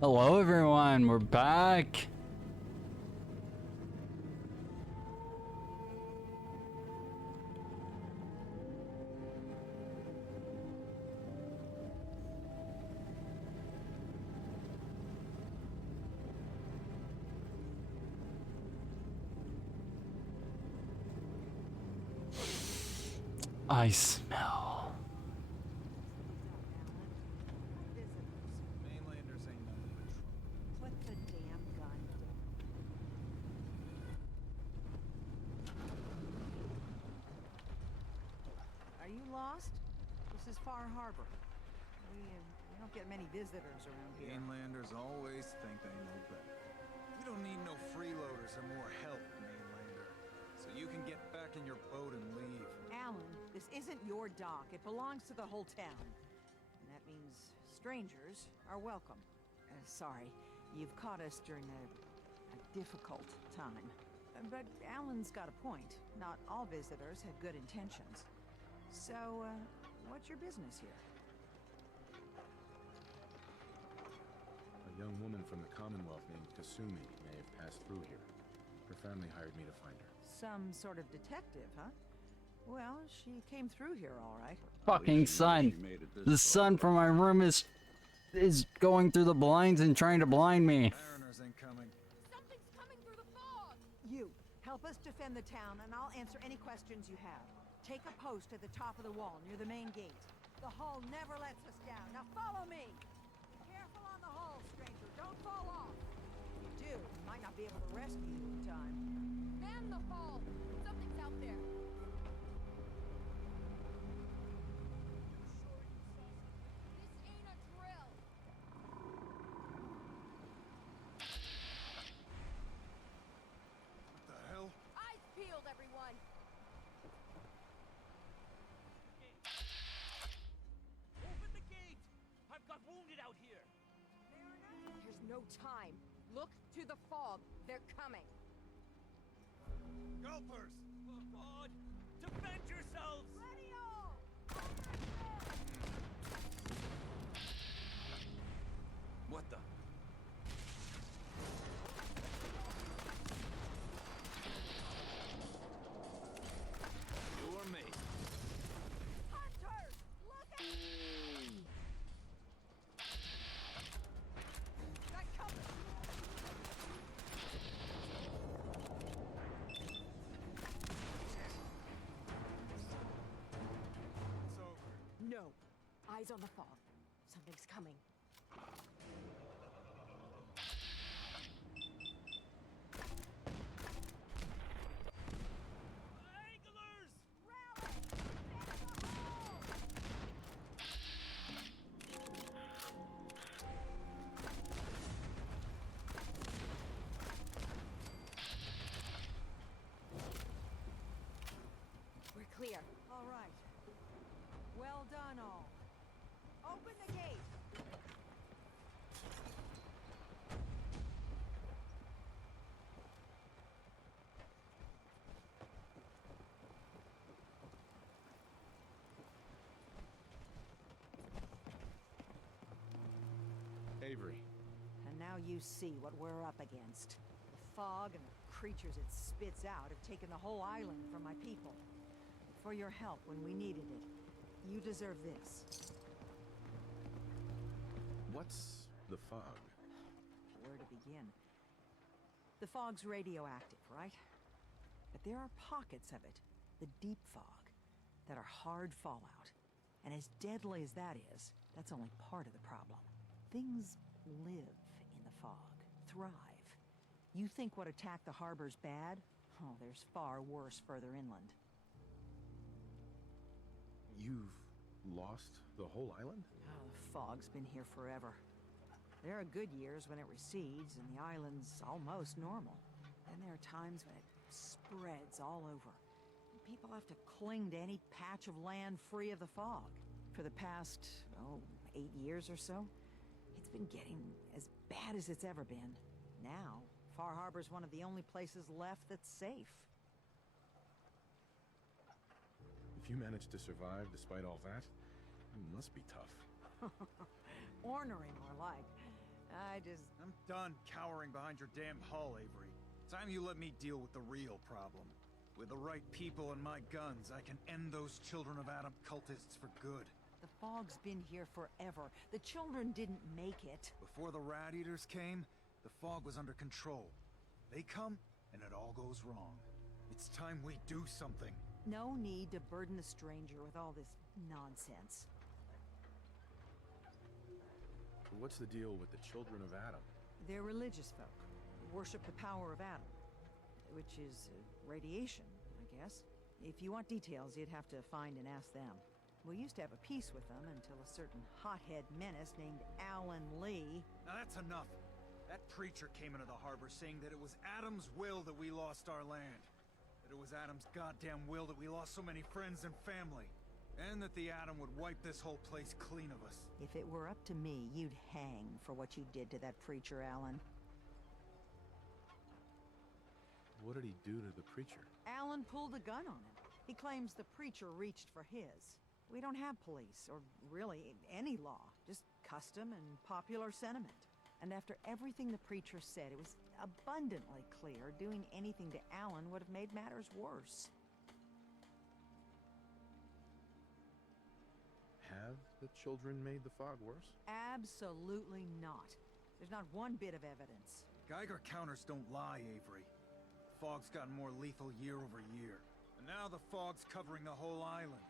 Hello everyone, we're back. I smell. Mainlanders ain't nothing but trouble. Put the damn gun down. Are you lost? This is Far Harbor. We don't get many visitors around here. Mainlanders always think they know better. We don't need no freeloaders or more help, Mainlander. So you can get back in your boat and leave. Alan, this isn't your dock. It belongs to the whole town. And that means strangers are welcome. Sorry, you've caught us during a difficult time. But Alan's got a point. Not all visitors have good intentions. So, what's your business here? A young woman from the Commonwealth named Kasumi may have passed through here. Her family hired me to find her. Some sort of detective, huh? Well, she came through here all right. Fucking sun. The sun from my room is going through the blinds and trying to blind me. Mariners ain't coming. Something's coming through the fog! You, help us defend the town, and I'll answer any questions you have. Take a post at the top of the wall near the main gate. The hull never lets us down. Now follow me! Careful on the hull, stranger. Don't fall off. If you do, we might not be able to rescue you in time. Man the fall! Something's out there. This ain't a drill. What the hell? Eyes peeled, everyone! Open the gate! I've got wounded out here! There's no time. Look to the fog. They're coming. Gulpers! Oh God! Defend yourselves! What the? You or me? Hunters! Look at that cover! It's over. No. Eyes on the fog. Something's coming. Anglers! We're clear. All right. Well done, all. Open the gate! Avery, And now you see what we're up against. The fog and the creatures it spits out have taken the whole island from my people. For your help when we needed it, you deserve this. what's the fog? Where to begin? The fog's radioactive, right? But there are pockets of it, the deep fog, that are hard fallout. And as deadly as that is, that's only part of the problem. Things live in the fog, thrive. You think what attacked the harbor's bad? Oh, there's far worse further inland. You've lost the whole island? Oh, the fog's been here forever. There are good years when it recedes and the island's almost normal. Then there are times when it spreads all over. People have to cling to any patch of land free of the fog. For the past, 8 years or so, it's been getting as bad as it's ever been. Now, Far Harbor's one of the only places left that's safe. If you managed to survive despite all that, it must be tough. Ornery, more like. I'm done cowering behind your damn hull, Avery. Time you let me deal with the real problem. With the right people and my guns, I can end those Children of Adam cultists for good. The fog's been here forever. The children didn't make it. Before the Rat Eaters came, the fog was under control. They come, and it all goes wrong. It's time we do something. No need to burden the stranger with all this nonsense. What's the deal with the Children of Adam? They're religious folk. Worship the power of Adam. Which is radiation, I guess. If you want details, you'd have to find and ask them. We used to have a peace with them until a certain hothead menace named Alan Lee... Now that's enough. That preacher came into the harbor saying that it was Adam's will that we lost our land. That it was Adam's goddamn will that we lost so many friends and family. And that the Atom would wipe this whole place clean of us. If it were up to me, you'd hang for what you did to that preacher, Alan. What did he do to the preacher? Alan pulled a gun on him. He claims the preacher reached for his. We don't have police, or really any law, just custom and popular sentiment. And after everything the preacher said, it was abundantly clear doing anything to Alan would have made matters worse. Have the children made the fog worse? Absolutely not. There's not one bit of evidence. Geiger counters don't lie, Avery. The fog's gotten more lethal year over year. And now the fog's covering the whole island.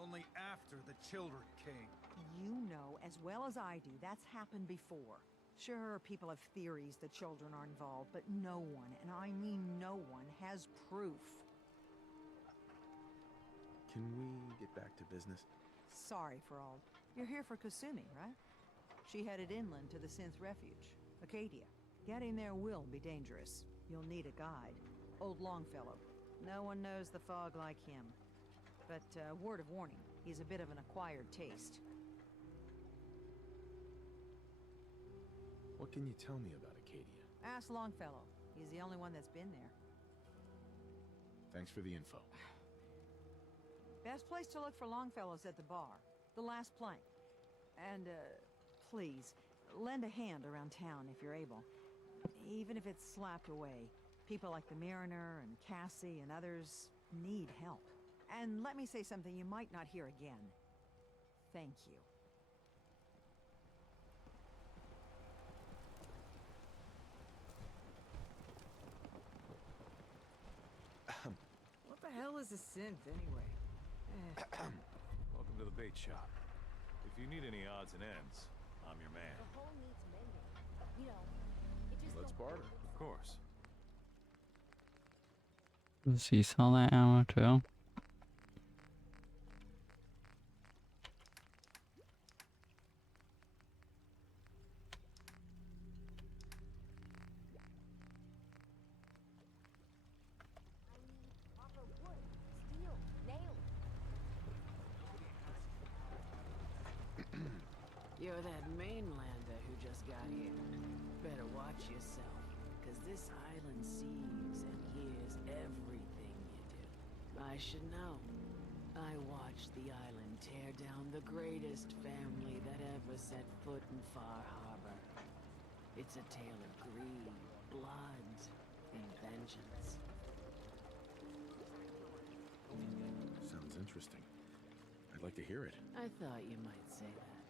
Only after the children came. You know as well as I do that's happened before. Sure, people have theories the children are involved, but no one, and I mean no one, has proof. Can we get back to business? Sorry for all. You're here for Kasumi, right? She headed inland to the Synth Refuge, Acadia. Getting there will be dangerous. You'll need a guide. Old Longfellow. No one knows the fog like him. But, word of warning, he's a bit of an acquired taste. What can you tell me about Acadia? Ask Longfellow. He's the only one that's been there. Thanks for the info. Best place to look for Longfellow's at the bar. The last plank. And, please, lend a hand around town if you're able. Even if it's slapped away. People like the Mariner and Cassie and others need help. And let me say something you might not hear again. Thank you. What the hell is a synth, anyway? Welcome to the bait shop. If you need any odds and ends, I'm your man. The hole needs mending. You know, it just Let's don't- barter. Of course. Does he sell that ammo too? I need proper wood, steel, nails. You're that mainlander who just got here. Better watch yourself, cause this island sees and hears everything you do. I should know. I watched the island tear down the greatest family that ever set foot in Far Harbor. It's a tale of greed, blood, and vengeance. Sounds interesting. I'd like to hear it. I thought you might say that.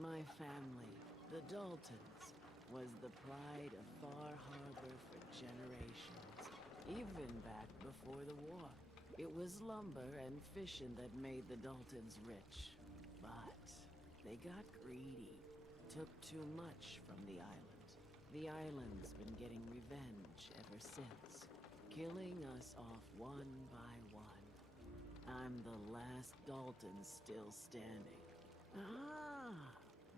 My family, the Daltons, was the pride of Far Harbor for generations, even back before the war. It was lumber and fishing that made the Daltons rich. But they got greedy, took too much from the island. The island's been getting revenge ever since, killing us off one by one. I'm the last Dalton still standing.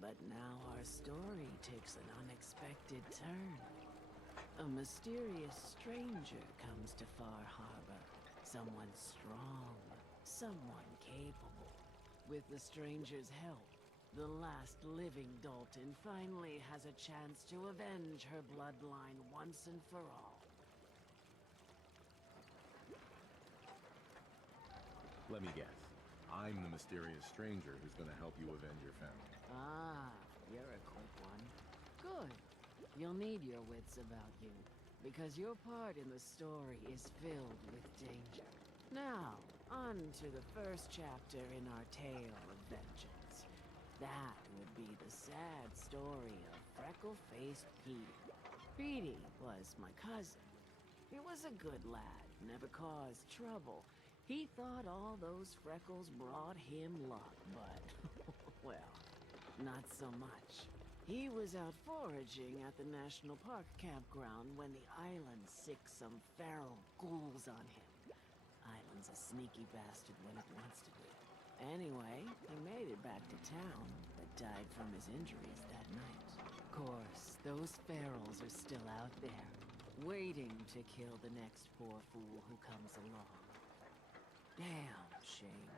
But now our story takes an unexpected turn. A mysterious stranger comes to Far Harbor. Someone strong, someone capable. With the stranger's help, the last living Dalton finally has a chance to avenge her bloodline once and for all. Let me guess. I'm the mysterious stranger who's gonna help you avenge your family. Ah, you're a quick one. Good. You'll need your wits about you, because your part in the story is filled with danger. Now, on to the first chapter in our tale of vengeance. That would be the sad story of freckle-faced Petey. Petey was my cousin. He was a good lad, never caused trouble. He thought all those freckles brought him luck, but, well, not so much. He was out foraging at the National Park campground when the island sicked some feral ghouls on him. Island's a sneaky bastard when it wants to be. Anyway, he made it back to town, but died from his injuries that night. Of course, those ferals are still out there, waiting to kill the next poor fool who comes along. Damn shame.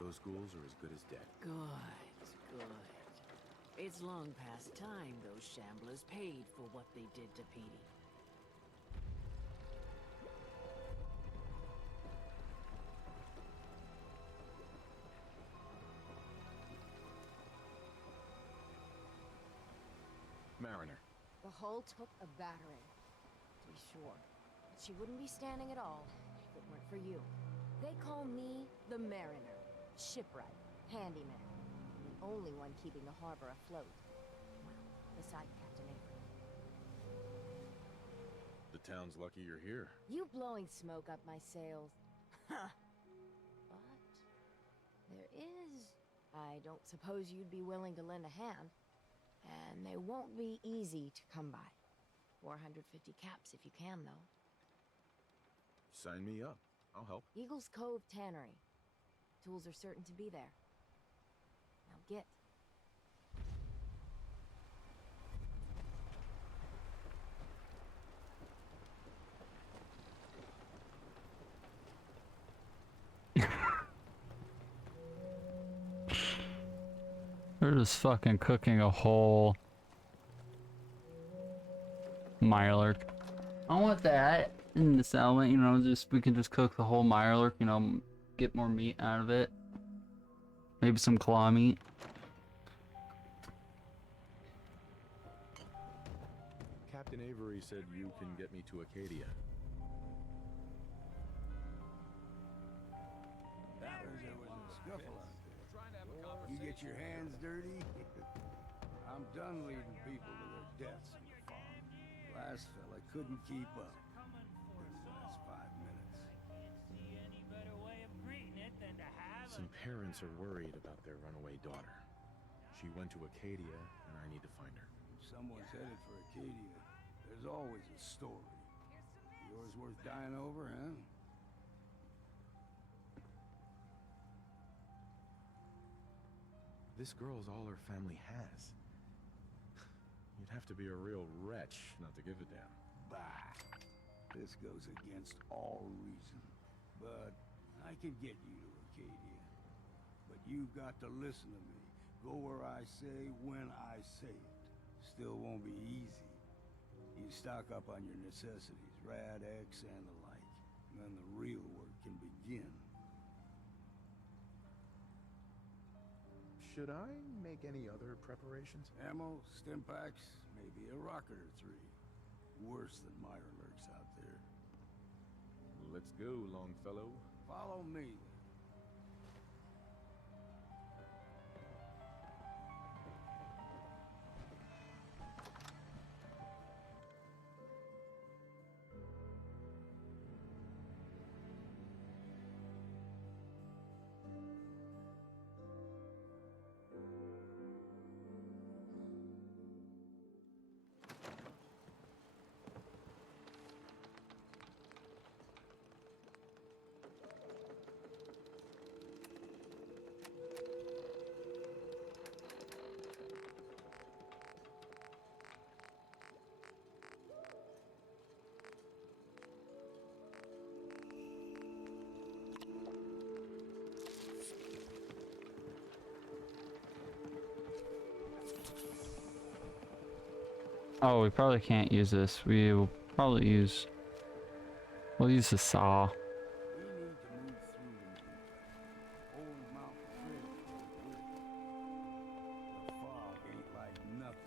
Those ghouls are as good as dead. Good. It's long past time those shamblers paid for what they did to Petey. Mariner. The hull took a battering, to be sure. But she wouldn't be standing at all if it weren't for you. They call me the Mariner. Shipwright, handyman. The only one keeping the harbor afloat. Well, beside Captain Avery. The town's lucky you're here. You blowing smoke up my sails. Huh. But there is. I don't suppose you'd be willing to lend a hand. And they won't be easy to come by. 450 caps if you can, though. Sign me up. I'll help. Eagle's Cove Tannery. Tools are certain to be there. Now get. They're just fucking cooking a whole Mirelurk. I want that in this element, you know, just we can just cook the whole Mirelurk, you know, get more meat out of it. Maybe some claw meat. Captain Avery said you can get me to Acadia. That was there was a scuffle out there. You get your hands dirty? I'm done leading people to their deaths in the fog. Last fella couldn't keep up. Didn't last 5 minutes. Some parents are worried about their runaway daughter. She went to Acadia, and I need to find her. If someone's headed for Acadia, there's always a story. Yours worth dying over, huh? This girl's all her family has. You'd have to be a real wretch not to give a damn. Bah! This goes against all reason. But I can get you to Acadia. But you've got to listen to me. Go where I say, when I say it. Still won't be easy. You stock up on your necessities, Rad-X and the like. And then the real work can begin. Should I make any other preparations? Ammo, stim packs, maybe a rocket or 3. Worse than Mirelurks out there. Let's go, Longfellow. Follow me. Oh, we probably can't use this. We will probably use... We'll use the saw. We need to move through the main old mountain trail. The fog ain't like nothing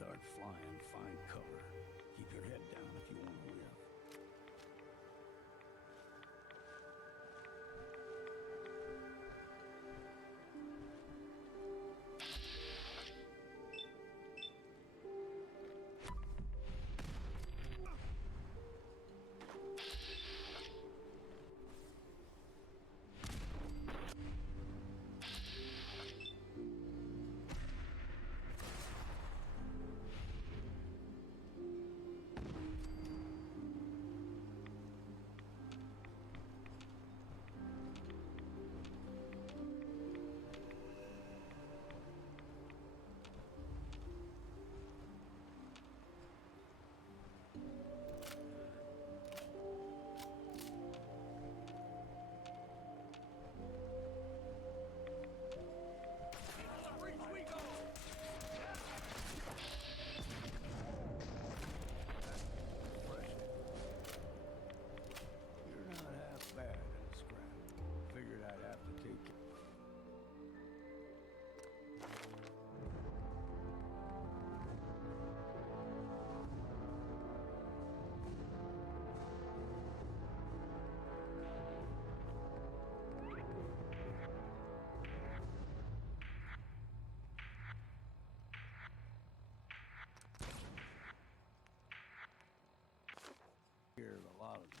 Start flying, find cover. Keep your head down if you want to live. You're not half bad at a scrap. Figured I'd have to take care. Care of a lot of them.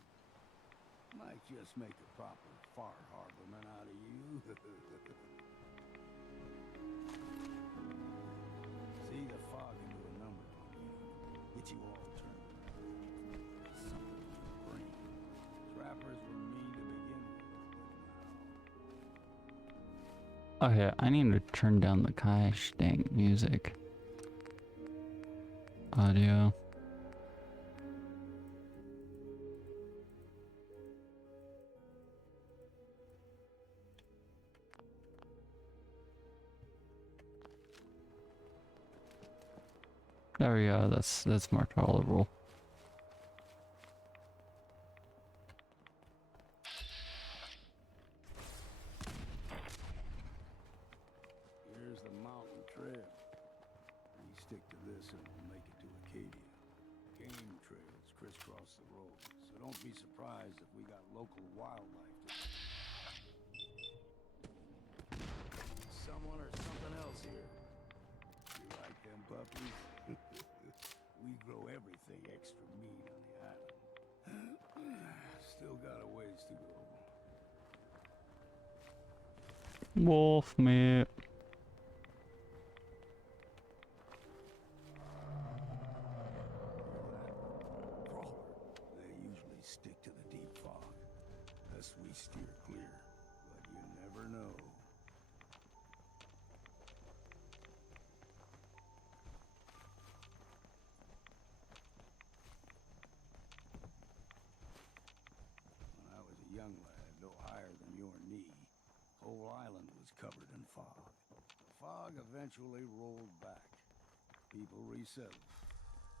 Might just make a proper far harborman out of you. See, the fog can do a number on you. Get you all turned around. Something in your brain. Trappers were mean to begin with, but now... Okay, I need to turn down the gosh dang music. Audio. There we go, that's more tolerable. Here's the mountain trail. We stick to this and we'll make it to Acadia. Game trails crisscross the road, so don't be surprised if we got local wildlife to... Someone or something else here. You like them puppies? We grow everything extra mean on the island. Still got a ways to go. Wolf meat. Crawler. They usually stick to the deep fog. Thus we steer clear. But you never know. When I was a young lad, no higher than your knee, whole island was covered in fog. The fog eventually rolled back. People resettled,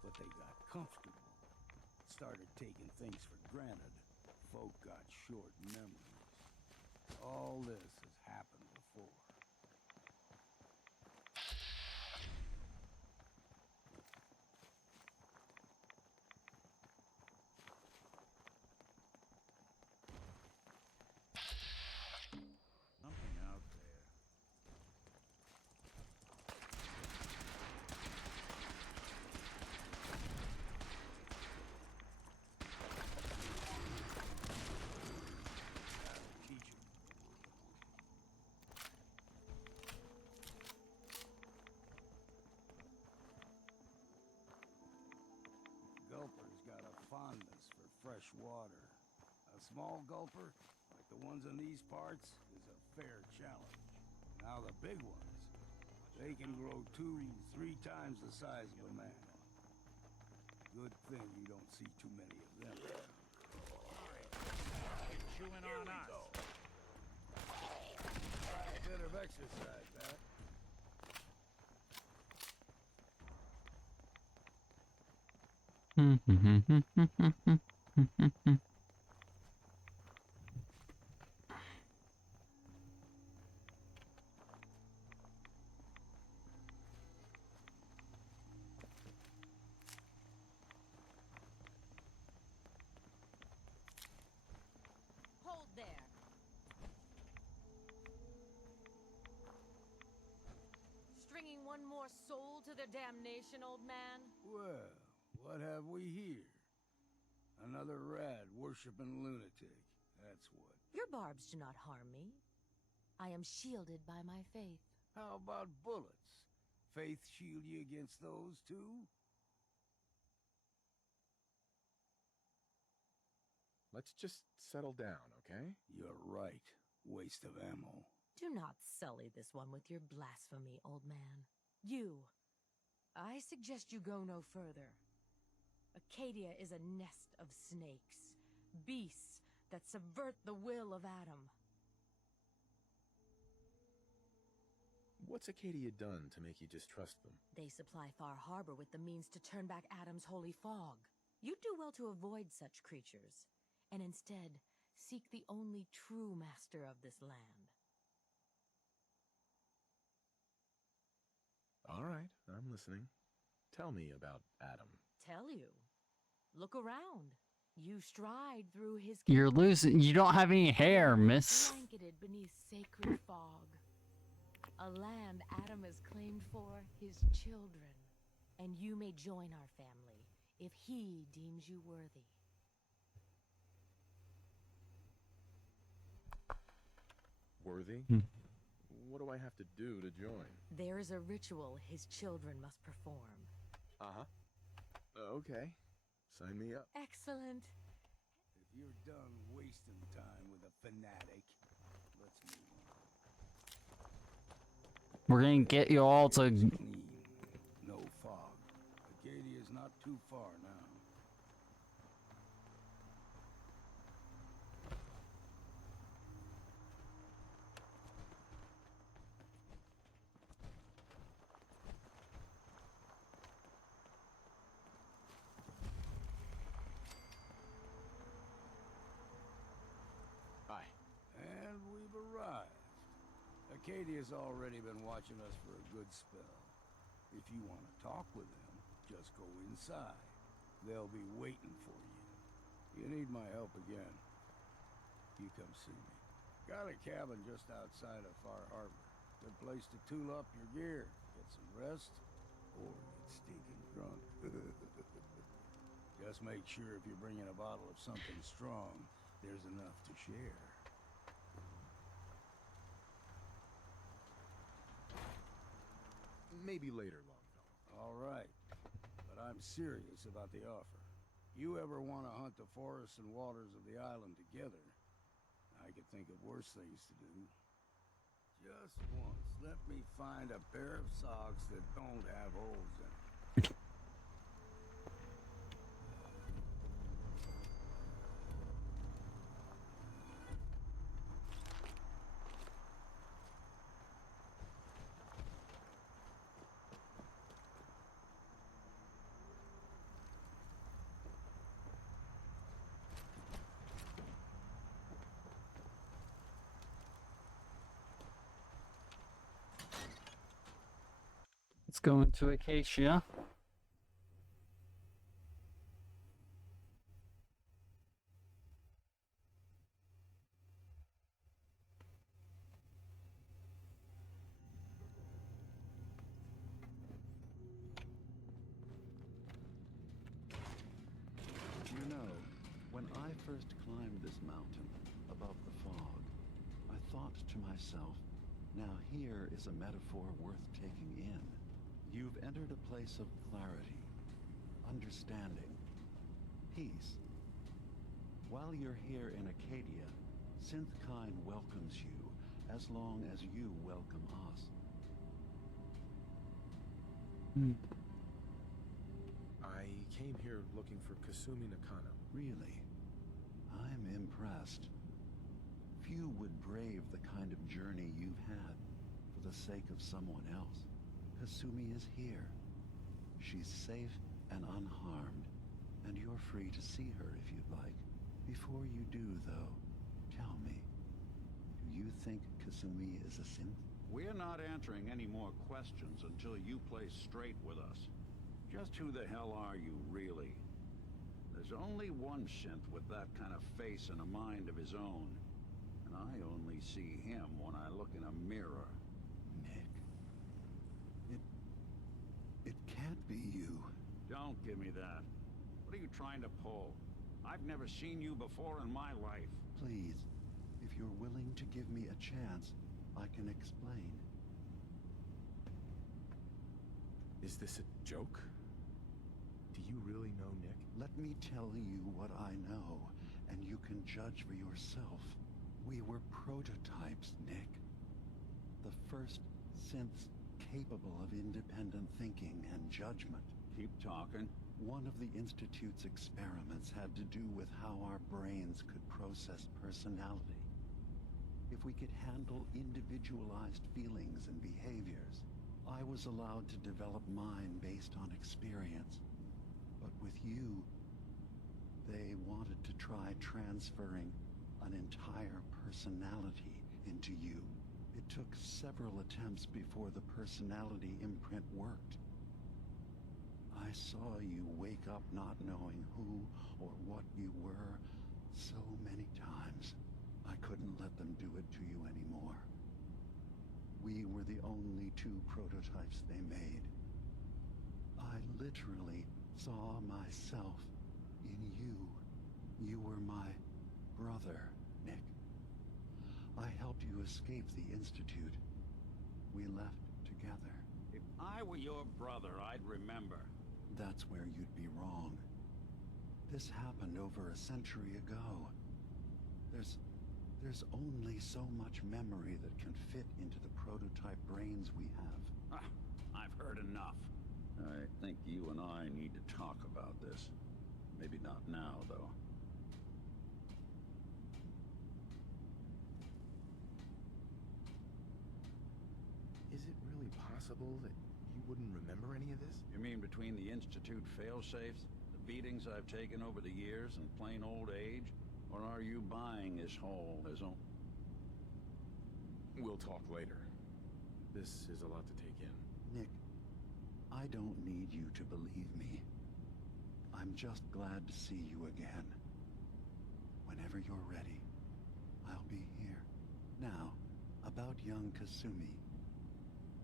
but they got comfortable. Started taking things for granted. Folk got short memories. All this has happened before. Something out there. Teach 'em. Gulper's got a fondness for fresh water. A small gulper, like the ones in these parts, is a fair challenge. Now the big ones, they can grow 2-3 times the size of a man. Good thing you don't see too many of them around. Chewing on us. A bit of exercise, Pat. more soul to their damnation, old man? Well, what have we here? Another rad worshipping lunatic. That's what. Your barbs do not harm me. I am shielded by my faith. How about bullets? Faith shield you against those too? Let's just settle down, okay? You're right. Waste of ammo. Do not sully this one with your blasphemy, old man. You. I suggest you go no further. Acadia is a nest of snakes. Beasts that subvert the will of Adam. What's Acadia done to make you distrust them? They supply Far Harbor with the means to turn back Adam's holy fog. You'd do well to avoid such creatures, and instead seek the only true master of this land. All right, I'm listening. Tell me about Adam. Tell you. Look around. You stride through his You're losing. You don't have any hair, miss. blanketed beneath sacred fog. A land Adam has claimed for his children. And you may join our family if he deems you worthy. Worthy? What do I have to do to join? There is a ritual his children must perform. Uh-huh. Okay. Sign me up. Excellent. If you're done wasting time with a fanatic, let's move on. We're gonna get you all to. Clean. No fog. Acadia's not too far now. Hi. And we've arrived. Acadia's already been watching us for a good spell. If you want to talk with them, just go inside. They'll be waiting for you. You need my help again, you come see me. Got a cabin just outside of Far Harbor. Good place to tool up your gear, get some rest, or get stinking drunk. Just make sure if you're bringing a bottle of something strong, there's enough to share. Maybe later, Longfellow. All right, but I'm serious about the offer. You ever want to hunt the forests and waters of the island together, I could think of worse things to do. Just once, let me find a pair of socks that don't have holes in them. Let's go into Acacia. You know, when I first climbed this mountain above the fog, I thought to myself, now here is a metaphor worth taking in. You've entered a place of clarity, understanding, peace. While you're here in Acadia, Synthkind welcomes you as long as you welcome us. I came here looking for Kasumi Nakano. Really? I'm impressed. Few would brave the kind of journey you've had for the sake of someone else. Kasumi is here. She's safe and unharmed, and you're free to see her if you'd like. Before you do, though, tell me, do you think Kasumi is a synth? We're not answering any more questions until you play straight with us. Just who the hell are you, really? There's only one synth with that kind of face and a mind of his own. And I only see him when I look in a mirror. Nick, can't be you. Don't give me that. What are you trying to pull? I've never seen you before in my life. Please, if you're willing to give me a chance, I can explain. Is this a joke? Do you really know Nick? Let me tell you what I know, and you can judge for yourself. We were prototypes, Nick. The first synths capable of independent thinking and judgment. Keep talking. One of the Institute's experiments had to do with how our brains could process personality. If we could handle individualized feelings and behaviors, I was allowed to develop mine based on experience. But with you, they wanted to try transferring an entire personality into you. It took several attempts before the personality imprint worked. I saw you wake up not knowing who or what you were so many times. I couldn't let them do it to you anymore. We were the only two prototypes they made. I literally saw myself in you. You were my brother, Nick. I helped you escape the Institute. We left together. If I were your brother, I'd remember. That's where you'd be wrong. This happened over a century ago. There's only so much memory that can fit into the prototype brains we have. I've heard enough. I think you and I need to talk about this. Maybe not now, though. Is it really possible that you wouldn't remember any of this? You mean between the Institute failsafes, the beatings I've taken over the years, and plain old age? Or are you buying this whole as own? We'll talk later. This is a lot to take in. Nick, I don't need you to believe me. I'm just glad to see you again. Whenever you're ready, I'll be here. Now, about young Kasumi.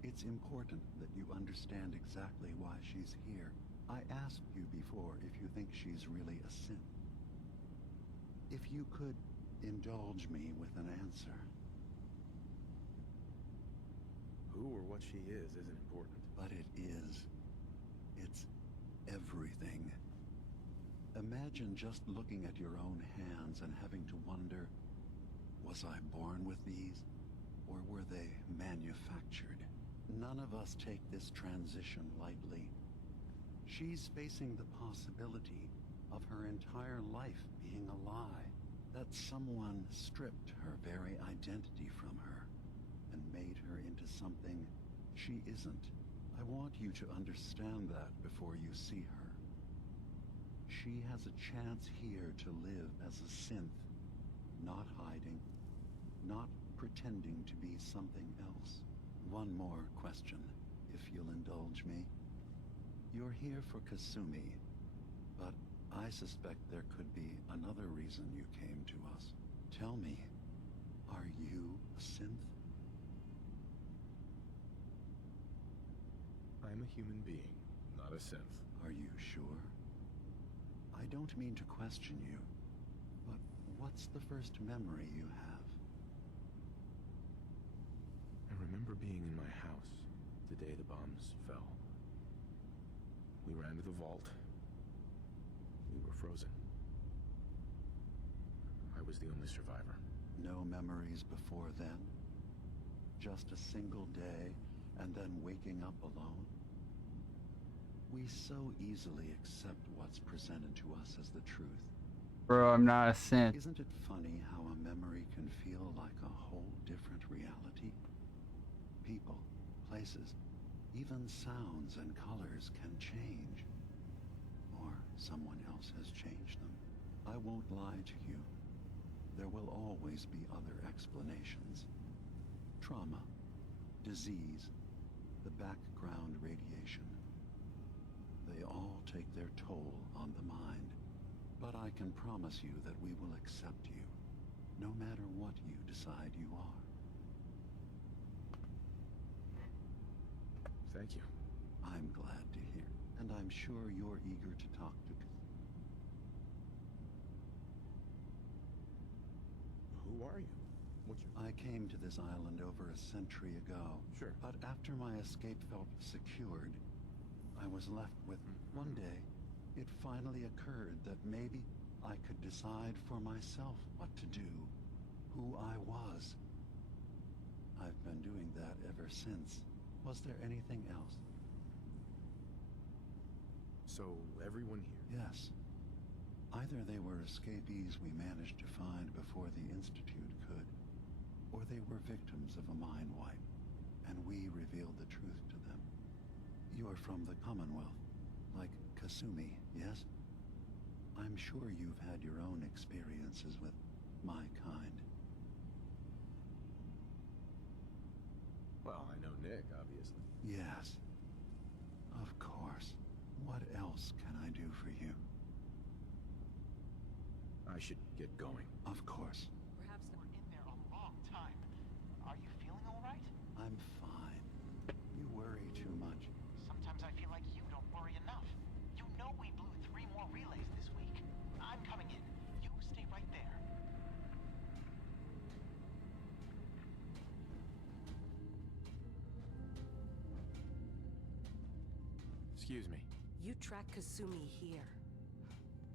It's important that you understand exactly why she's here. I asked you before if you think she's really a synth. If you could indulge me with an answer. Who or what she is isn't important. But it is. It's everything. Imagine just looking at your own hands and having to wonder, was I born with these, or were they manufactured? None of us take this transition lightly. She's facing the possibility of her entire life being a lie, that someone stripped her very identity from her and made her into something she isn't. I want you to understand that before you see her. She has a chance here to live as a synth, not hiding, not pretending to be something else. One more question, if you'll indulge me. You're here for Kasumi, but I suspect there could be another reason you came to us. Tell me, are you a synth? I'm a human being, not a synth. Are you sure? I don't mean to question you, but what's the first memory you have? I remember being in my house the day the bombs fell. We ran to the vault. We were frozen. I was the only survivor. No memories before then? Just a single day, and then waking up alone? We so easily accept what's presented to us as the truth. Bro, I'm not a synth. Isn't it funny how a memory can feel like a whole different reality? People, places, even sounds and colors can change. Or someone else has changed them. I won't lie to you. There will always be other explanations. Trauma, disease, the background radiation. They all take their toll on the mind. But I can promise you that we will accept you, no matter what you decide you are. Thank you. I'm glad to hear. and I'm sure you're eager to talk to. Who are you? What's your... I came to this island over a century ago. Sure. But after my escape felt secured, I was left with... One day, it finally occurred that maybe I could decide for myself what to do, who I was. I've been doing that ever since. Was there anything else? So, everyone here? Yes. Either they were escapees we managed to find before the Institute could, or they were victims of a mind wipe, and we revealed the truth to them. You're from the Commonwealth, like Kasumi, yes? I'm sure you've had your own experiences with my kind. Well, I know Nick, obviously. Yes. Of course. What else can I do for you? I should get going. Of course. Perhaps we're in there a long time. Are you feeling all right? I'm fine. You worry too much. Sometimes I feel like you don't worry enough. You know we blew 3 more relays this week. I'm coming in. You stay right there. Excuse me. You track Kasumi here.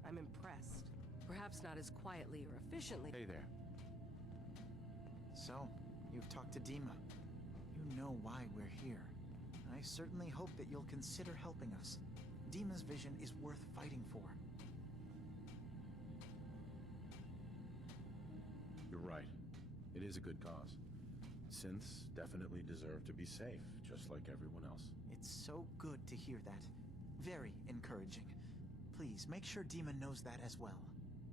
I'm impressed. Perhaps not as quietly or efficiently. Hey there. So, you've talked to Dima. You know why we're here. I certainly hope that you'll consider helping us. Dima's vision is worth fighting for. You're right. It is a good cause. Synths definitely deserve to be safe, just like everyone else. It's so good to hear that. Very encouraging. Please, make sure Dima knows that as well.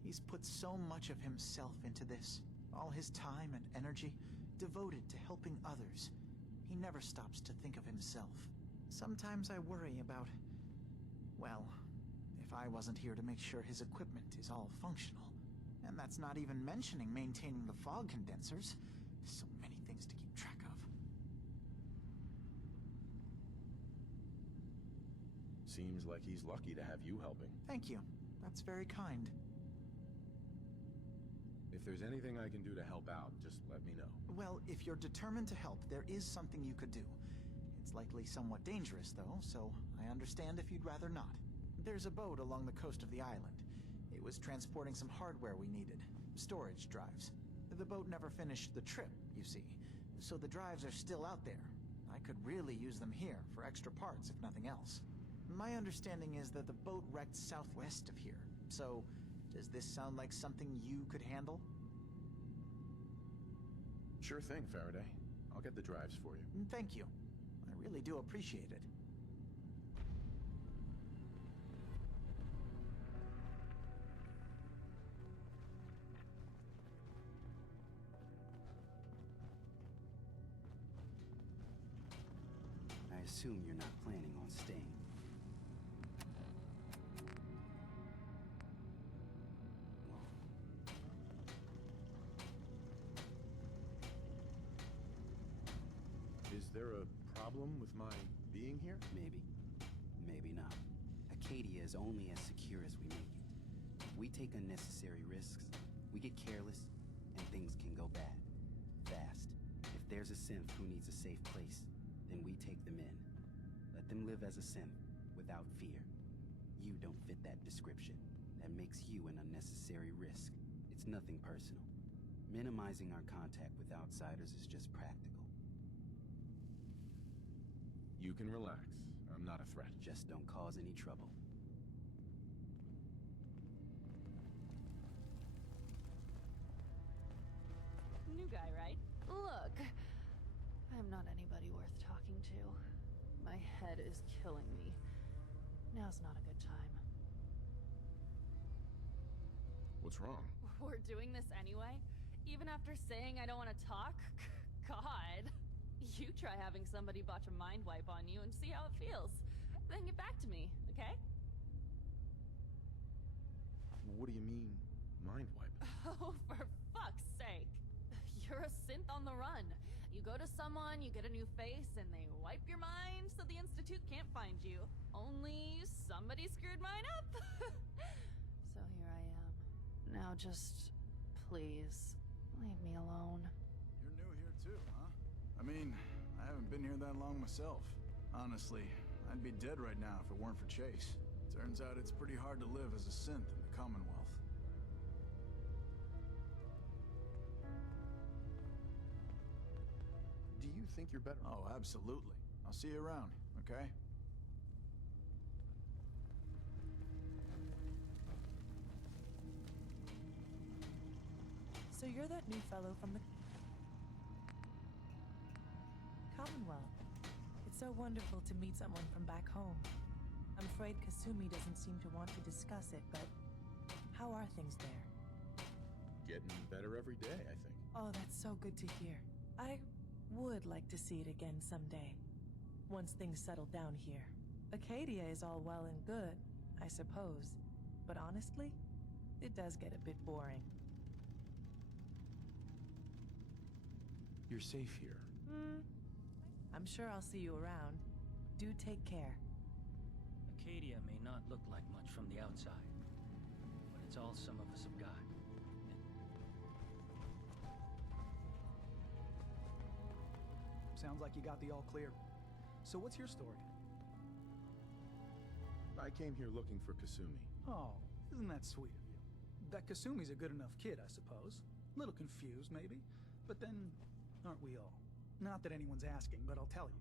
He's put so much of himself into this. All his time and energy devoted to helping others. He never stops to think of himself. Sometimes I worry about... well, if I wasn't here to make sure his equipment is all functional. And that's not even mentioning maintaining the fog condensers. So many things to keep track of. Seems like he's lucky to have you helping. Thank you. That's very kind. If there's anything I can do to help out, just let me know. Well, if you're determined to help, there is something you could do. It's likely somewhat dangerous, though, so I understand if you'd rather not. There's a boat along the coast of the island. It was transporting some hardware we needed. Storage drives. The boat never finished the trip, you see. So the drives are still out there. I could really use them here for extra parts, if nothing else. My understanding is that the boat wrecked southwest of here. So, does this sound like something you could handle? Sure thing, Faraday. I'll get the drives for you. Thank you. I really do appreciate it. I assume you're not planning on staying. Is there a problem with my being here? Maybe. Maybe not. Acadia is only as secure as we make it. If we take unnecessary risks, we get careless, and things can go bad. Fast. If there's a synth who needs a safe place, then we take them in. Let them live as a synth, without fear. You don't fit that description. That makes you an unnecessary risk. It's nothing personal. Minimizing our contact with outsiders is just practical. You can relax. I'm not a threat. Just don't cause any trouble. New guy, right? Look, I'm not anybody worth talking to. My head is killing me. Now's not a good time. What's wrong? We're doing this anyway? Even after saying I don't want to talk? God. You try having somebody botch a mind wipe on you and see how it feels. Then get back to me, okay? What do you mean, mind wipe? Oh, for fuck's sake. You're a synth on the run. You go to someone, you get a new face, and they wipe your mind so the Institute can't find you. Only somebody screwed mine up. So here I am. Now just, please, leave me alone. You're new here too, huh? I mean, I haven't been here that long myself. Honestly, I'd be dead right now if it weren't for Chase. Turns out it's pretty hard to live as a synth in the Commonwealth. Do you think you're better? Oh, absolutely. I'll see you around, okay? So you're that new fellow from the Commonwealth. It's so wonderful to meet someone from back home. I'm afraid Kasumi doesn't seem to want to discuss it, but how are things there? Getting better every day, I think. Oh, that's so good to hear. I would like to see it again someday, once things settle down here. Acadia is all well and good, I suppose, but honestly, it does get a bit boring. You're safe here. I'm sure I'll see you around. Do take care. Acadia may not look like much from the outside, but it's all some of us have got. Sounds like you got the all clear. So what's your story? I came here looking for Kasumi. Oh, isn't that sweet of you? That Kasumi's a good enough kid, I suppose. Little confused, maybe. But then, aren't we all? Not that anyone's asking, but I'll tell you.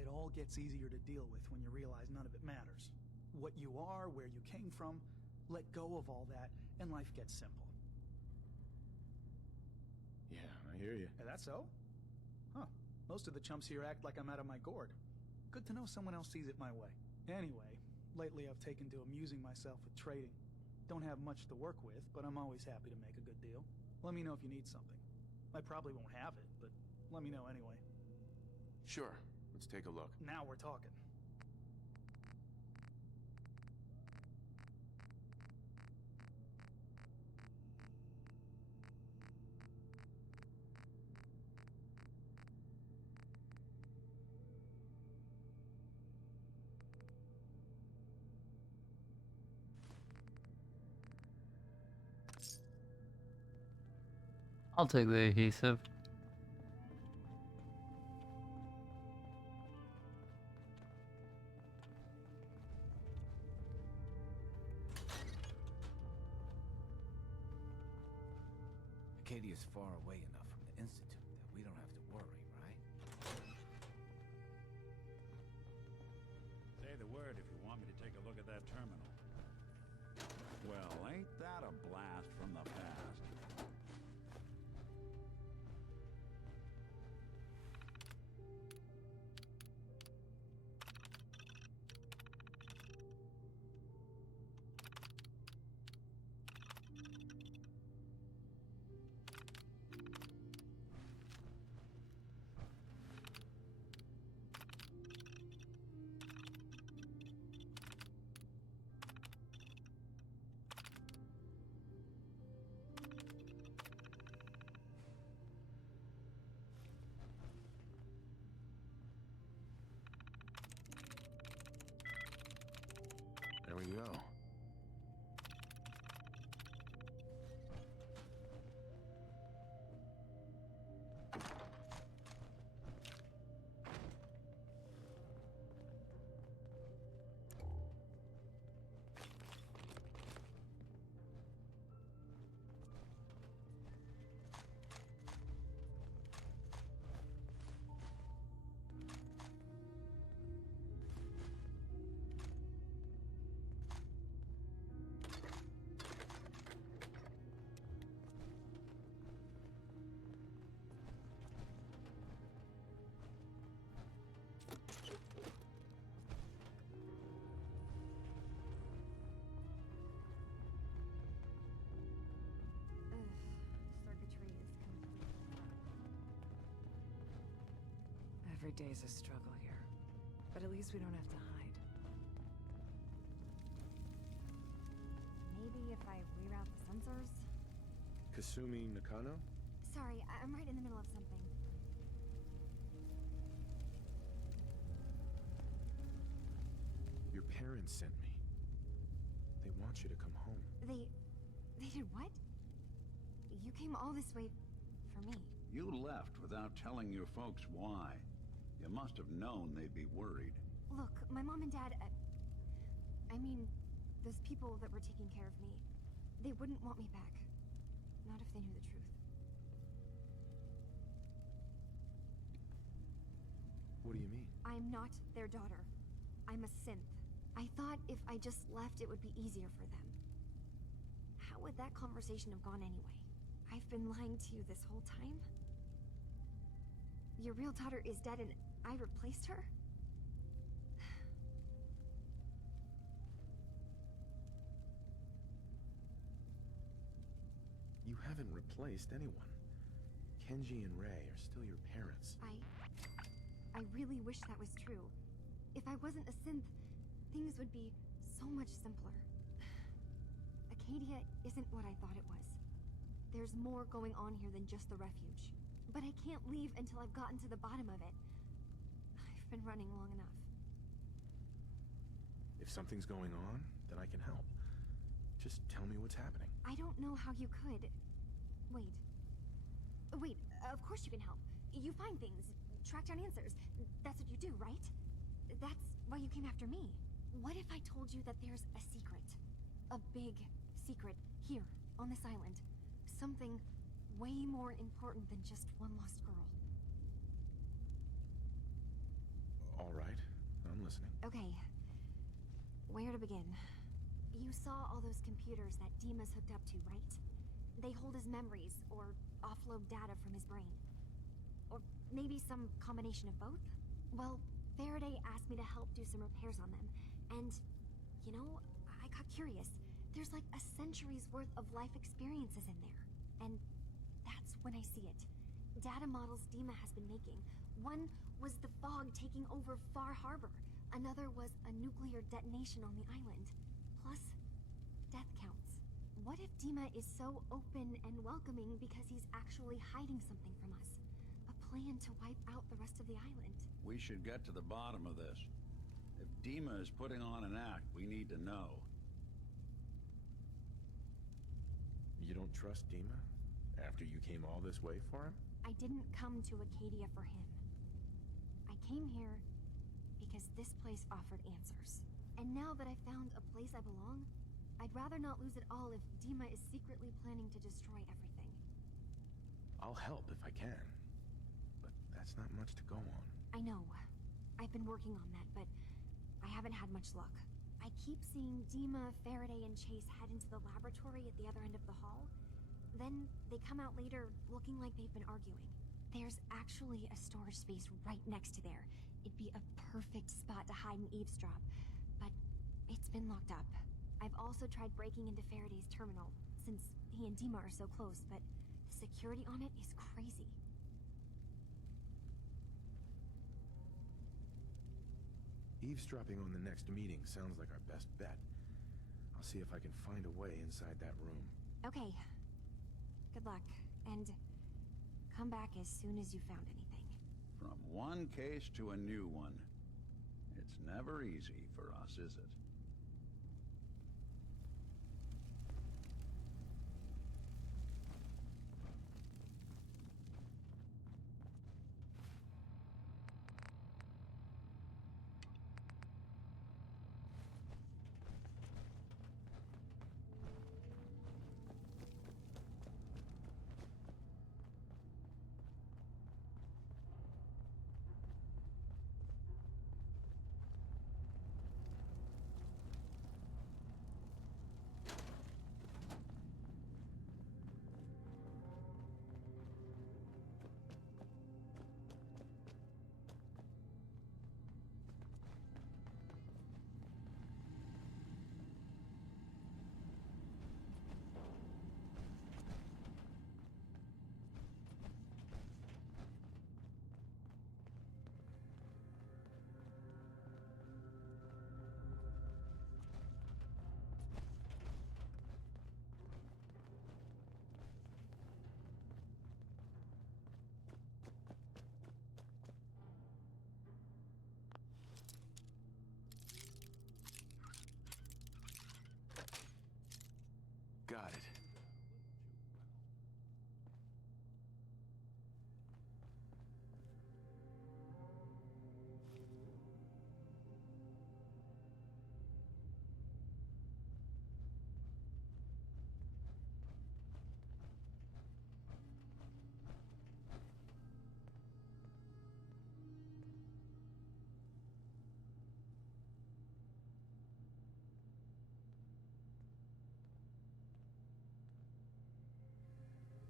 It all gets easier to deal with when you realize none of it matters. What you are, where you came from, let go of all that, and life gets simple. Yeah, I hear you. Is that so? Huh. Most of the chumps here act like I'm out of my gourd. Good to know someone else sees it my way. Anyway, lately I've taken to amusing myself with trading. Don't have much to work with, but I'm always happy to make a good deal. Let me know if you need something. I probably won't have it, but let me know anyway. Sure. Let's take a look. Now we're talking. I'll take the adhesive. Acadia's far away enough from the Institute that we don't have to worry, right? Say the word if you want me to take a look at that terminal. Well, ain't that a blast from the past? There we go. Circuitry is completely fried. Every day's a struggle here, but at least we don't have to hide. Maybe if I reroute the sensors? Kasumi Nakano? Sorry, I'm right in the middle of something. parents sent me. They want you to come home. They did what? You came all this way for me. You left without telling your folks why. You must have known they'd be worried. Look, my mom and dad, I mean, those people that were taking care of me, they wouldn't want me back. Not if they knew the truth. What do you mean? I'm not their daughter. I'm a synth. I thought if I just left, it would be easier for them. How would that conversation have gone anyway? I've been lying to you this whole time? Your real daughter is dead and I replaced her? You haven't replaced anyone. Kenji and Ray are still your parents. I really wish that was true. If I wasn't a synth, things would be so much simpler. Acadia isn't what I thought it was. There's more going on here than just the refuge. But I can't leave until I've gotten to the bottom of it. I've been running long enough. If something's going on, then I can help. Just tell me what's happening. I don't know how you could. Wait. Wait, of course you can help. You find things, track down answers. That's what you do, right? That's why you came after me. What if I told you that there's a secret? A big secret here, on this island. Something way more important than just one lost girl. All right, I'm listening. Okay. Where to begin? You saw all those computers that Dima's hooked up to, right? They hold his memories, or offload data from his brain. Or maybe some combination of both? Well, Faraday asked me to help do some repairs on them, and, you know, I got curious. There's like a century's worth of life experiences in there, and that's when I see it. Data models Dima has been making. One was the fog taking over Far Harbor. Another was a nuclear detonation on the island. Plus, death counts. What if Dima is so open and welcoming because he's actually hiding something from us? A plan to wipe out the rest of the island. We should get to the bottom of this. If Dima is putting on an act, we need to know. You don't trust Dima? After you came all this way for him? I didn't come to Acadia for him. I came here because this place offered answers. And now that I found a place I belong, I'd rather not lose it all if Dima is secretly planning to destroy everything. I'll help if I can. But that's not much to go on. I know. I've been working on that, but I haven't had much luck. I keep seeing Dima, Faraday, and Chase head into the laboratory at the other end of the hall. Then they come out later looking like they've been arguing. There's actually a storage space right next to there. It'd be a perfect spot to hide and eavesdrop, but it's been locked up. I've also tried breaking into Faraday's terminal, since he and Dima are so close, but the security on it is crazy. Eavesdropping on the next meeting sounds like our best bet. I'll see if I can find a way inside that room. Okay. Good luck, and come back as soon as you found anything. From one case to a new one. It's never easy for us, is it?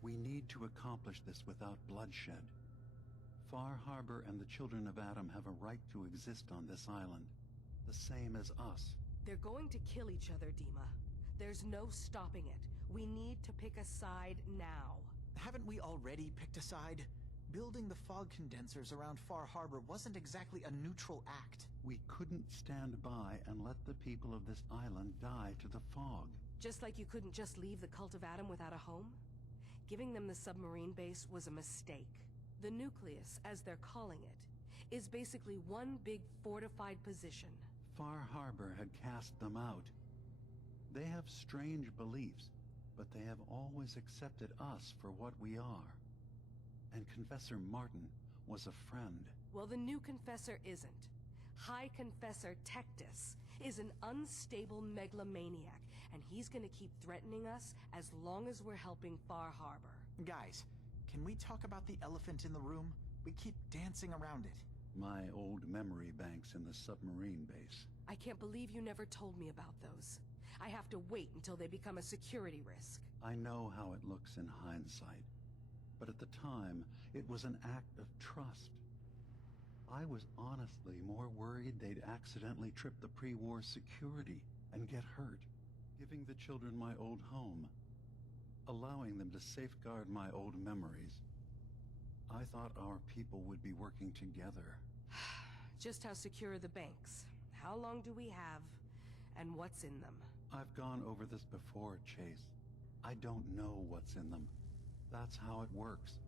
We need to accomplish this without bloodshed. Far Harbor and the children of Adam have a right to exist on this island, the same as us. They're going to kill each other, Dima. There's no stopping it. We need to pick a side now. Haven't we already picked a side? Building the fog condensers around Far Harbor wasn't exactly a neutral act. We couldn't stand by and let the people of this island die to the fog. Just like you couldn't just leave the Cult of Adam without a home? Giving them the submarine base was a mistake. The nucleus, as they're calling it, is basically one big fortified position. Far Harbor had cast them out. They have strange beliefs, but they have always accepted us for what we are. And Confessor Martin was a friend. Well, the new Confessor isn't. High Confessor Tectus is an unstable megalomaniac, and he's gonna keep threatening us as long as we're helping Far Harbor. Guys, can we talk about the elephant in the room? We keep dancing around it. My old memory banks in the submarine base. I can't believe you never told me about those. I have to wait until they become a security risk. I know how it looks in hindsight, but at the time, it was an act of trust. I was honestly more worried they'd accidentally trip the pre-war security and get hurt, giving the children my old home, allowing them to safeguard my old memories. I thought our people would be working together. Just how secure are the banks? How long do we have? And what's in them? I've gone over this before, Chase. I don't know what's in them. That's how it works.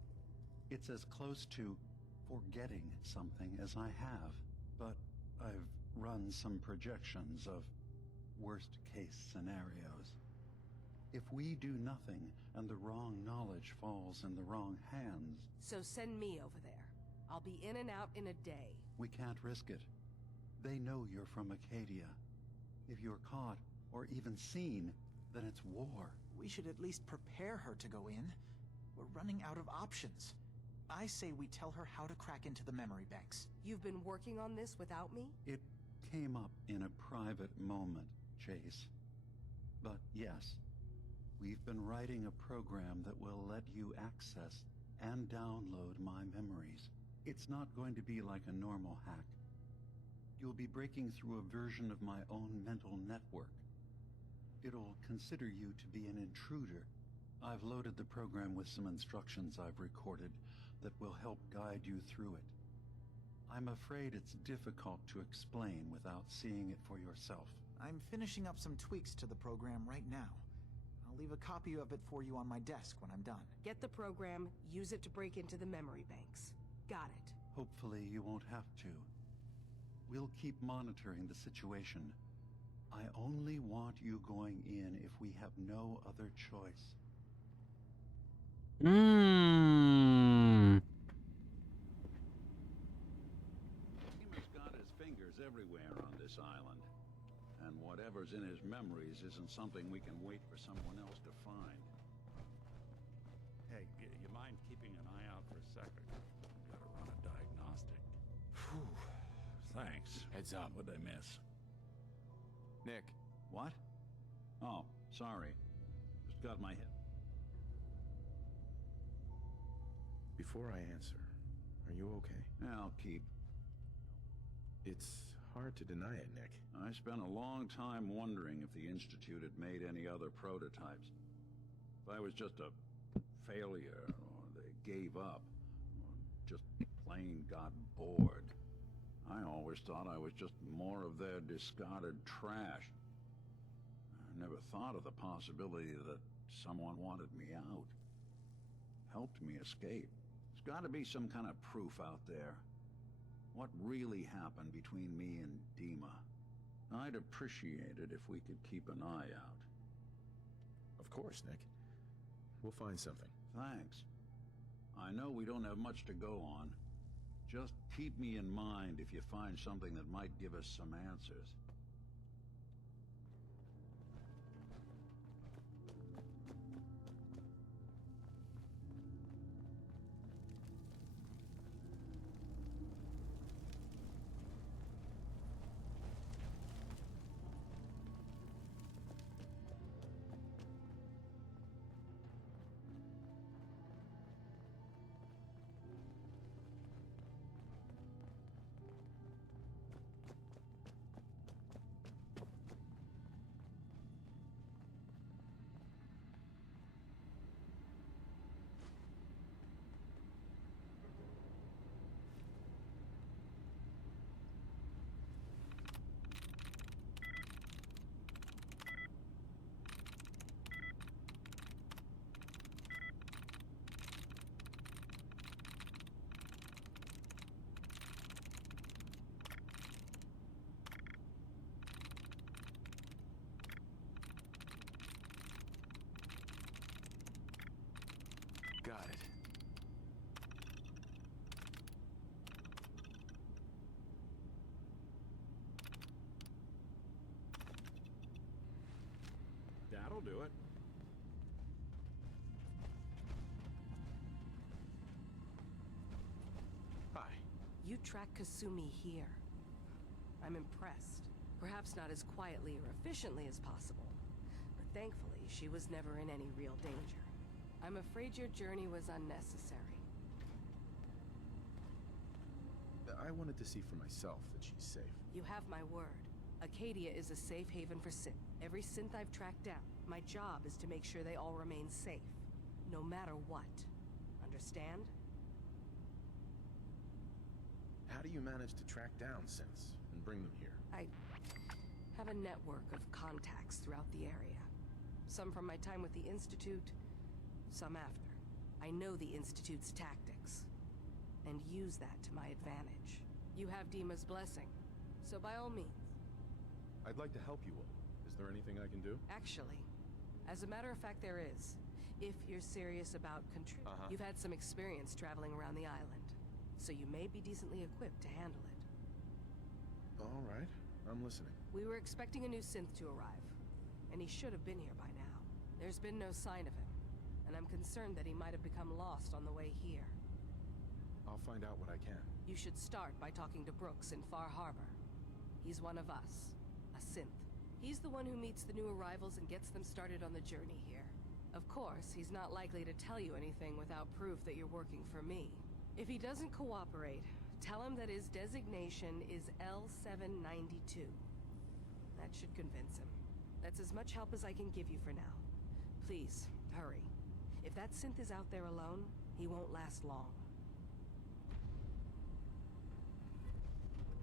It's as close to forgetting something as I have. But I've run some projections of worst-case scenarios. If we do nothing and the wrong knowledge falls in the wrong hands... So send me over there. I'll be in and out in a day. We can't risk it. They know you're from Acadia. If you're caught, or even seen, then it's war. We should at least prepare her to go in. We're running out of options. I say we tell her how to crack into the memory banks. You've been working on this without me? It came up in a private moment, Chase. But yes, we've been writing a program that will let you access and download my memories. It's not going to be like a normal hack. You'll be breaking through a version of my own mental network. It'll consider you to be an intruder. I've loaded the program with some instructions I've recorded that will help guide you through it. I'm afraid it's difficult to explain without seeing it for yourself. I'm finishing up some tweaks to the program right now. I'll leave a copy of it for you on my desk when I'm done. Get the program, use it to break into the memory banks. Got it. Hopefully you won't have to. We'll keep monitoring the situation. I only want you going in if we have no other choice. He's got his fingers everywhere on this island. And whatever's in his memories isn't something we can wait for someone else to find. Hey, you mind keeping an eye out for a second? Gotta run a diagnostic. Whew. Thanks. Heads up. What'd I miss? Nick. What? Oh, sorry. Just got my head. Before I answer, are you okay? I'll keep. It's hard to deny it, Nick. I spent a long time wondering if the Institute had made any other prototypes. If I was just a failure, or they gave up, or just plain got bored. I always thought I was just more of their discarded trash. I never thought of the possibility that someone wanted me out. Helped me escape. There's got to be some kind of proof out there. What really happened between me and Dima? I'd appreciate it if we could keep an eye out. Of course, Nick. We'll find something. Thanks. I know we don't have much to go on. Just keep me in mind if you find something that might give us some answers. Got it. That'll do it. Hi. You track Kasumi here. I'm impressed. Perhaps not as quietly or efficiently as possible, but thankfully she was never in any real danger. I'm afraid your journey was unnecessary. I wanted to see for myself that she's safe. You have my word. Acadia is a safe haven for synth. Every synth I've tracked down, my job is to make sure they all remain safe, no matter what. Understand? How do you manage to track down synths and bring them here? I have a network of contacts throughout the area. Some from my time with the Institute, some after. I know the Institute's tactics, and use that to my advantage. You have Dima's blessing, so by all means. I'd like to help you all. Is there anything I can do? Actually, as a matter of fact, there is. If you're serious about contributing. You've had some experience traveling around the island, so you may be decently equipped to handle it. All right, I'm listening. We were expecting a new synth to arrive, and he should have been here by now. There's been no sign of him, and I'm concerned that he might have become lost on the way here. I'll find out what I can. You should start by talking to Brooks in Far Harbor. He's one of us, a synth. He's the one who meets the new arrivals and gets them started on the journey here. Of course, he's not likely to tell you anything without proof that you're working for me. If he doesn't cooperate, tell him that his designation is L792. That should convince him. That's as much help as I can give you for now. Please, hurry. If that synth is out there alone, he won't last long.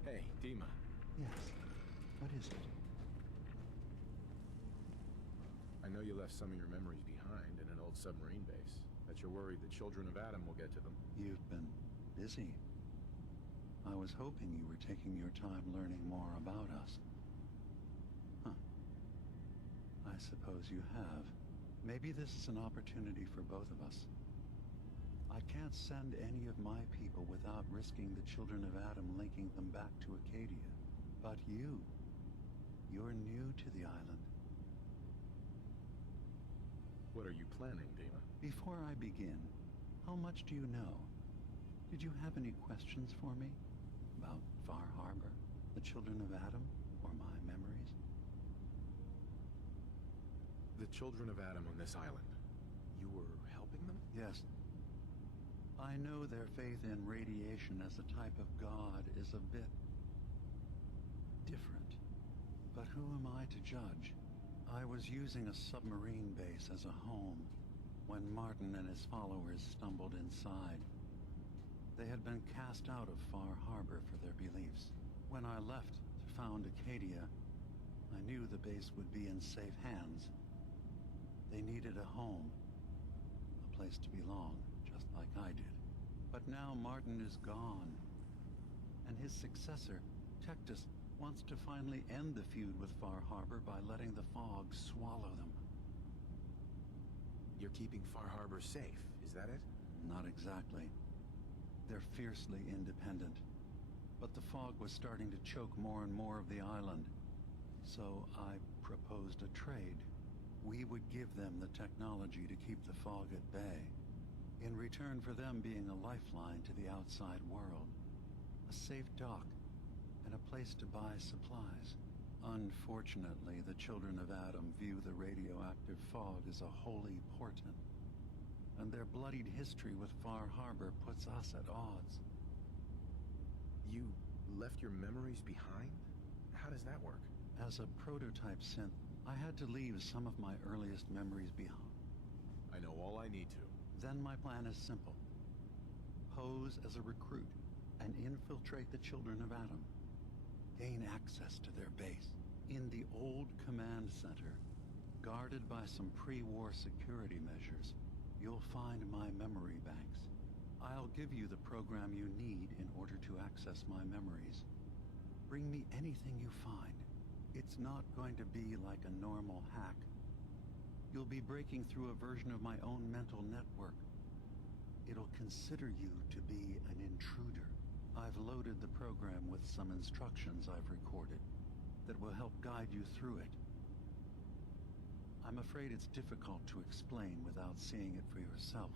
Hey, Dima. Yes. What is it? I know you left some of your memories behind in an old submarine base. That you're worried the children of Adam will get to them. You've been busy. I was hoping you were taking your time learning more about us. Huh. I suppose you have. Maybe this is an opportunity for both of us. I can't send any of my people without risking the children of Adam linking them back to Acadia. But you're new to the island. What are you planning, Dima? Before I begin, how much do you know? Did you have any questions for me? About Far Harbor, the children of Adam, or my memories? The children of Adam on this island. You were helping them? Yes. I know their faith in radiation as a type of god is a bit different. But who am I to judge? I was using a submarine base as a home when Martin and his followers stumbled inside. They had been cast out of Far Harbor for their beliefs. When I left to found Acadia, I knew the base would be in safe hands. They needed a home, a place to belong, just like I did. But now Martin is gone, and his successor, Tectus, wants to finally end the feud with Far Harbor by letting the fog swallow them. You're keeping Far Harbor safe, is that it? Not exactly. They're fiercely independent. But the fog was starting to choke more and more of the island. So I proposed a trade. We would give them the technology to keep the fog at bay, in return for them being a lifeline to the outside world. A safe dock, and a place to buy supplies. Unfortunately, the children of Adam view the radioactive fog as a holy portent, and their bloodied history with Far Harbor puts us at odds. You left your memories behind? How does that work? As a prototype synth, I had to leave some of my earliest memories behind. I know all I need to. Then my plan is simple. Pose as a recruit and infiltrate the children of Adam. Gain access to their base in the old command center. Guarded by some pre-war security measures, you'll find my memory banks. I'll give you the program you need in order to access my memories. Bring me anything you find. It's not going to be like a normal hack. You'll be breaking through a version of my own mental network, it'll consider you to be an intruder. I've loaded the program with some instructions I've recorded that will help guide you through it. I'm afraid it's difficult to explain without seeing it for yourself.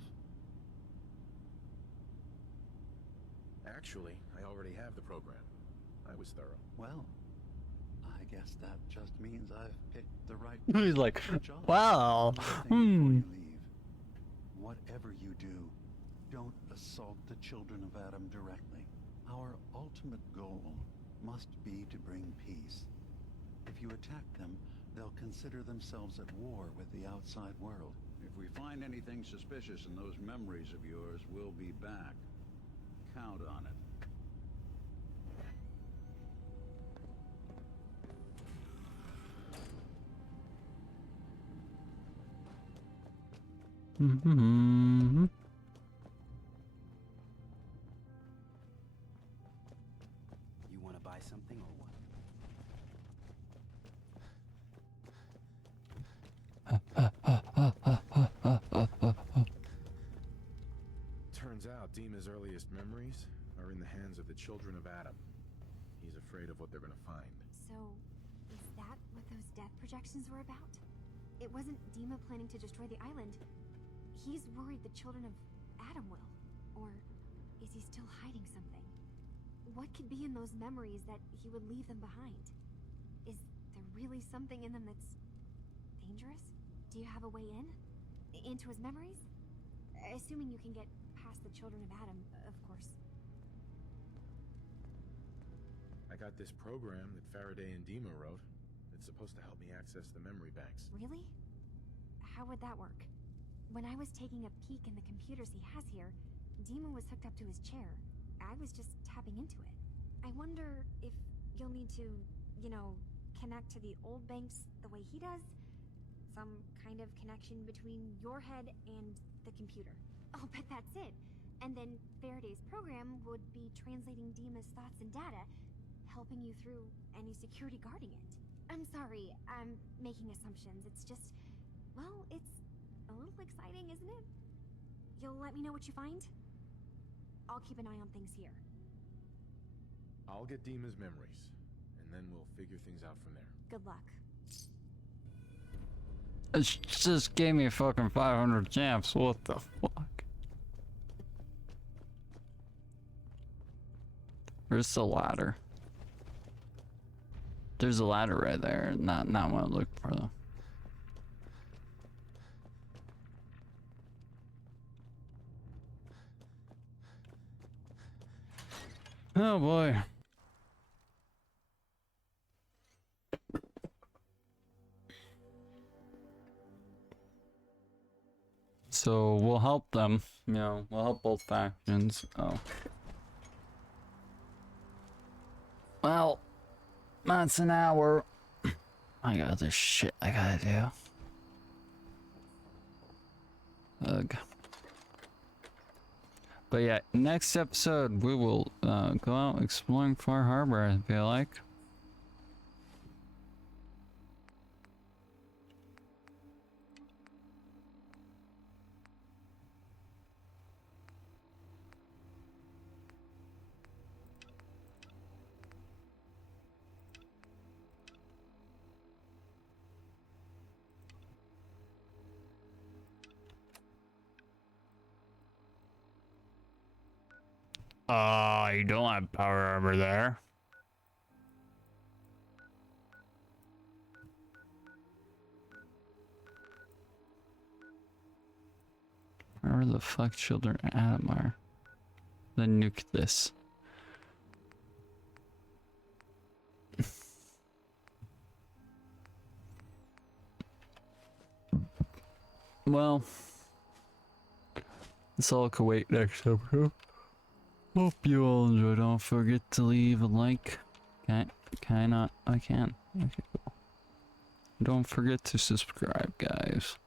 Actually, I already have the program. I was thorough. Well, I guess that just means I've picked the right He's like, job. wow. Before you leave, whatever you do, don't assault the children of Adam directly. Our ultimate goal must be to bring peace. If you attack them, they'll consider themselves at war with the outside world. If we find anything suspicious in those memories of yours, we'll be back. Count on it. Mm-hmm. You want to buy something or what? Turns out Dima's earliest memories are in the hands of the children of Adam. He's afraid of what they're gonna find. So, is that what those death projections were about? It wasn't Dima planning to destroy the island. He's worried the children of Adam will. Or is he still hiding something? What could be in those memories that he would leave them behind? Is there really something in them that's dangerous? Do you have a way in? Into his memories? Assuming you can get past the children of Adam, of course. I got this program that Faraday and Dima wrote. It's supposed to help me access the memory banks. Really? How would that work? When I was taking a peek in the computers he has here, Dima was hooked up to his chair. I was just tapping into it. I wonder if you'll need to, you know, connect to the old banks the way he does? Some kind of connection between your head and the computer. I'll bet that's it. And then Faraday's program would be translating Dima's thoughts and data, helping you through any security guarding it. I'm sorry, I'm making assumptions. It's just, well, it's a little exciting, isn't it? You'll let me know what you find? I'll keep an eye on things here. I'll get Dima's memories, and then we'll figure things out from there. Good luck. It just gave me fucking 500 champs. What the fuck? Where's the ladder? There's a ladder right there. Not what I'm looking for though. Oh boy. So we'll help them, you know, we'll help both factions. Oh. Well, that's an hour. I got this shit I gotta do. Ugh. But yeah, next episode we will go out exploring Far Harbor, I feel like. You don't have power over there. Where the fuck children Adam are? The nucleus. Well, that's all I can wait next episode. Hope you all enjoy. Don't forget to leave a like. Can I not? I can. Okay, cool. Don't forget to subscribe, guys.